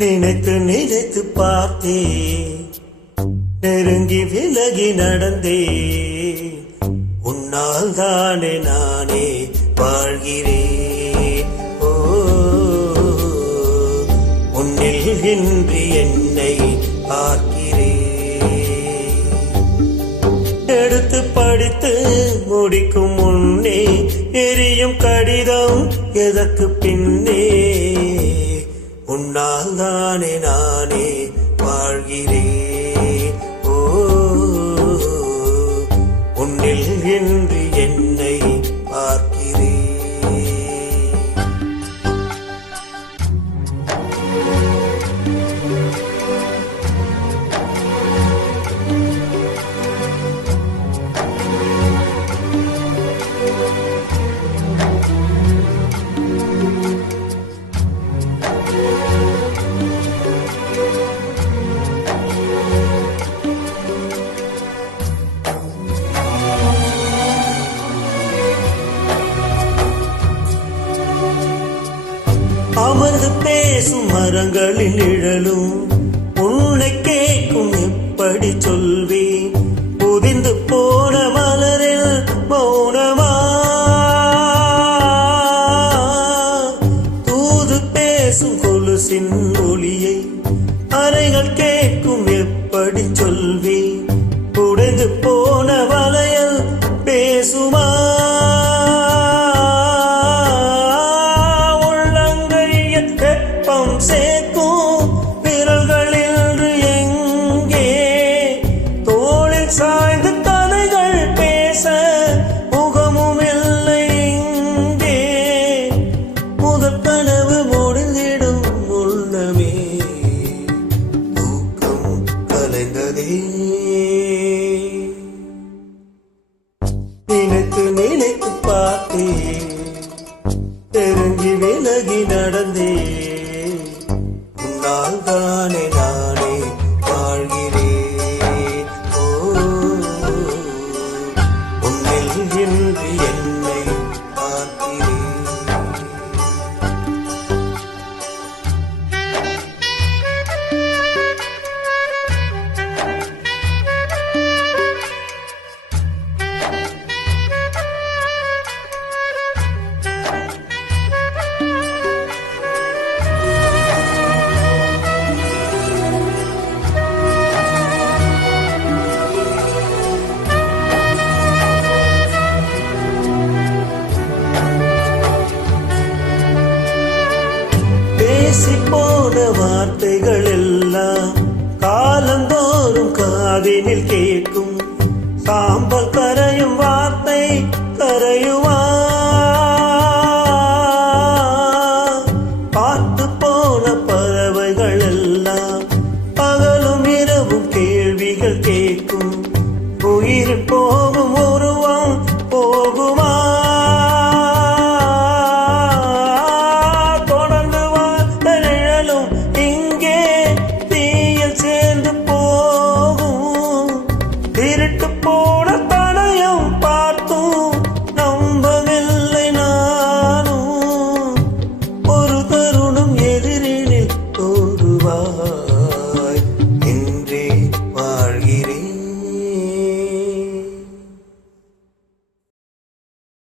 நினைத்து நினைத்து பார்த்தே, நெருங்கி விலகி நடந்தே, உன்னால் தானே நானே வாழ்கிறேன். ஓ, உன்னில் இன்றி என்னை பார்க்கிறேன். எடுத்து படித்து முடிக்கும் முன்னே எரியும் கடிதம் எதற்கு பின்னே, உன்னால் தானே நானே வாழ்கிறேன். ஓ, உன்னில் இன்றி என்னை பார்க்கிறேன். அமர்ந்து பேசும் மரங்களில் நிழலும் உன்னை கேட்கும் எப்படி சொல்வேன். புதிந்து போன மலரில் மௌனமா தூது பேசும் கொலுசின் ஒளியை அறைகள் கேட்கும் எப்படி சொல்வேன். உடைந்து போன வளையல் பேசுமா சேர்க்கும் விரல்களில் எங்கே தோளில் சாய்ந்து கதைகள் பேச முகமும் இல்லை இங்கே. முதல் கனவு முடிந்திடும் முன்னமே தூக்கம் கலைந்ததே. நினைத்து நினைத்து பார்த்தேன், நெருங்கி விலகி நடந்தே, உன்னால் தானே நானே வாழ்கிறேன். ஓ, உன்னில் இன்றி என்னை பார்க்கிறேன். போன வார்த்தைகள் எல்லாம் காலந்தோறும் காதினில் கேட்கும். சாம்பல் கரையும் வார்த்தை கரையுமா? பார்த்து போன பறவைகள் எல்லாம் பகலும் இரவும் கேள்விகள் கேட்கும். உயிர் போகும் உருவம் போகுமா? போன தனையும் பார்த்தும் நம்பவில்லை நானும். ஒரு தருணம் எதிரினில் தோன்றுவார்.